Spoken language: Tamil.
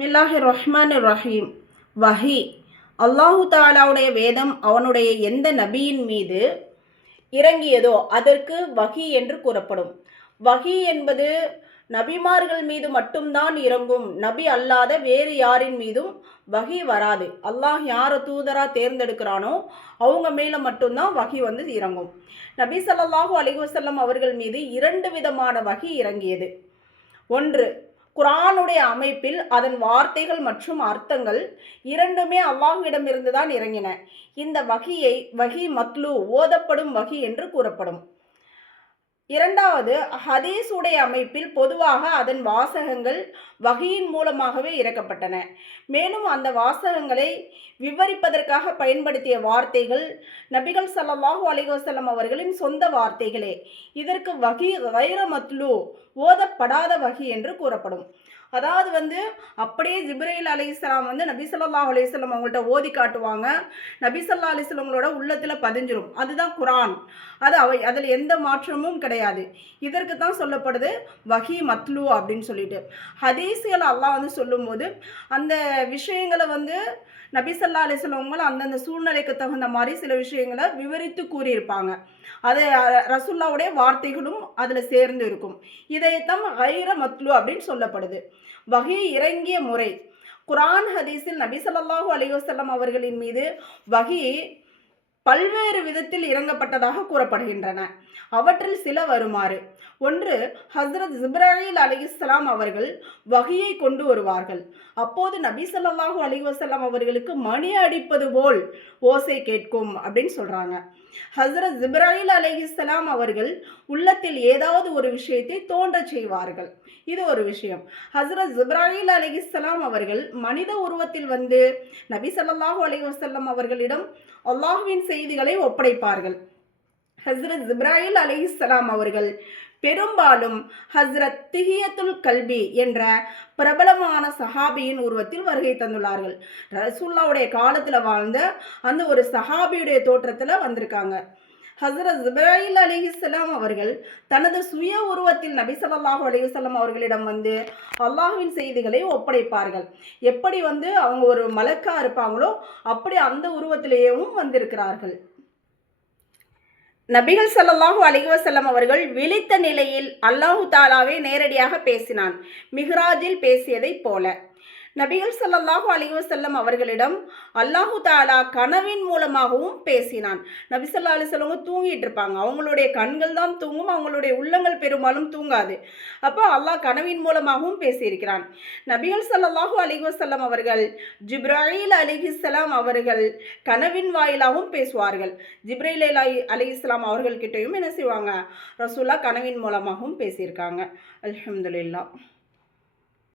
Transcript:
பிஸ்மில்லாஹிர் ரஹ்மானிர் ரஹீம். வஹி அல்லாஹு தாலாவுடைய வேதம் அவனுடைய எந்த நபியின் மீது இறங்கியதோ அதற்கு வஹி என்று கூறப்படும். வஹி என்பது நபிமார்கள் மீது மட்டும்தான் இறங்கும். நபி அல்லாத வேறு யாரின் மீதும் வஹி வராது. அல்லாஹ் யாரை தூதரா தேர்ந்தெடுக்கிறானோ அவங்க மேல மட்டும்தான் வஹி இறங்கும். நபி ஸல்லல்லாஹு அலைஹி வஸல்லம் அவர்கள் மீது 2 விதமான வஹி இறங்கியது. ஒன்று, குர்ஆனுடைய அமைப்பில் அதன் வார்த்தைகள் மற்றும் அர்த்தங்கள் இரண்டுமே அல்லாஹ்விடமிருந்து தான் இறங்கின. இந்த வஹியை வஹி மத்லு ஓதப்படும் வஹி என்று கூறப்படும். இரண்டாவது, ஹதீஸ் உடைய அமைப்பில் பொதுவாக அதன் வாசகங்கள் வஹியின் மூலமாகவே இறக்கப்பட்டன. மேலும் அந்த வாசகங்களை விவரிப்பதற்காக பயன்படுத்திய வார்த்தைகள் நபிகள் ஸல்லல்லாஹு அலைஹி வஸல்லம் அவர்களின் சொந்த வார்த்தைகளே. இதற்கு வஹி கைர மத்லு ஓதப்படாத வஹி என்று கூறப்படும். அதாவது அப்படியே ஜிப்ரீல் அலைஹிஸ்ஸலாம் நபி ஸல்லல்லாஹு அலைஹி வஸல்லம் அவங்கள்ட்ட ஓதி காட்டுவாங்க. நபி ஸல்லல்லாஹு அலைஹி வஸல்லமோட உள்ளத்தில் பதிஞ்சிரும். அதுதான் குர்ஆன். அதில் எந்த மாற்றமும் கிடையாது. இதற்கு தான் சொல்லப்படுது வஹி மத்லு அப்படின்னு சொல்லிட்டு. ஹதீஸ்களை அல்லாஹ் சொல்லும்போது அந்த விஷயங்களை நபி ஸல்லல்லாஹு அலைஹி வஸல்லம் அந்தந்த சூழ்நிலைக்கு தகுந்த மாதிரி சில விஷயங்களை விவரித்து கூறியிருப்பாங்க. அது ரசூலுல்லாஹ்வுடைய வார்த்தைகளும் அதில் சேர்ந்து இருக்கும். இதைத்தான் கைர மத்லு அப்படின்னு சொல்லப்படுது. வஹி இறங்கிய முறை குர்ஆன் ஹதீஸில் நபி ஸல்லல்லாஹு அலைஹி வஸல்லம் அவர்களின் மீது வஹி பல்வேறு விதத்தில் இறங்கப்பட்டதாக கூறப்படுகின்றன. அவற்றில் சில வருமாறு. ஒன்று, ஹஸ்ரத் ஜிப்ராயில் அலைஹிஸ்ஸலாம் அவர்கள் வஹியை கொண்டு வருவார்கள். அப்போது நபி ஸல்லல்லாஹு அலைஹி வஸல்லம் அவர்களுக்கு மணி அடிப்பது போல் ஓசை கேட்கும் அப்படின்னு சொல்றாங்க. ஹஸ்ரத் ஜிப்ராயில் அலைஹிஸ்ஸலாம் அவர்கள் உள்ளத்தில் ஏதாவது ஒரு விஷயத்தை தோன்றச் செய்வார்கள். இது ஒரு விஷயம். ஹஸ்ரத் ஜிப்ராயில் அலைஹிஸ்ஸலாம் அவர்கள் மனித உருவத்தில் நபி ஸல்லல்லாஹு அலைஹி வஸல்லம் அவர்களிடம் அல்லாஹ்வின் செய்திகளை ஒப்படைப்பார்கள். ஹஸ்ரத் ஜிப்ராயில் அலைஹிஸ்ஸலாம் அவர்கள் பெரும்பாலும் ஹஸ்ரத் திஹியத்துல் கல்பி என்ற பிரபலமான சஹாபியின் உருவத்தில் வருகை தந்துள்ளார்கள். ரசூலுல்லாஹ்வுடைய காலத்தில் வாழ்ந்த அந்த ஒரு சஹாபியுடைய தோற்றத்தில் வந்திருக்காங்க. ஹஸ்ரத் ஜிப்ராயில் அலைஹிஸ்ஸலாம் அவர்கள் தனது சுய உருவத்தில் நபி ஸல்லல்லாஹு அலைஹி வஸல்லம் அவர்களிடம் அல்லாஹ்வின் செய்திகளை ஒப்படைப்பார்கள். எப்படி அவங்க ஒரு மலக்கா இருப்பாங்களோ அப்படி அந்த உருவத்திலேயும் வந்திருக்கிறார்கள். நபிகள் ஸல்லல்லாஹு அலைஹி வஸல்லம் அவர்கள் விழித்த நிலையில் அல்லாஹு தாலாவே நேரடியாக பேசினான். மிஹ்ராஜில் பேசியதைப் போல. நபிகள் ஸல்லல்லாஹு அலைஹி வஸல்லம் அவர்களிடம் அல்லாஹு தாலா கனவின் மூலமாகவும் பேசினான். நபி ஸல்லல்லாஹு அலைஹி வஸல்லம் தூங்கிட்டு இருப்பாங்க. அவங்களுடைய கண்கள் தான் தூங்கும், அவங்களுடைய உள்ளங்கள் பெரும்பாலும் தூங்காது. அப்போ அல்லாஹ் கனவின் மூலமாகவும் பேசியிருக்கிறான். நபிகள் ஸல்லல்லாஹு அலைஹி வஸல்லம் அவர்கள் ஜிப்ராயில் அலைஹிஸ்ஸலாம் அவர்கள் கனவின் வாயிலாகவும் பேசுவார்கள். ஜிப்ரீல் அலைஹிஸ்ஸலாம் அவர்கள்கிட்டையும் என்ன செய்வாங்க, ரசூலுல்லாஹ் கனவின் மூலமாகவும் பேசியிருக்காங்க. அல்ஹம்துலில்லாஹ்.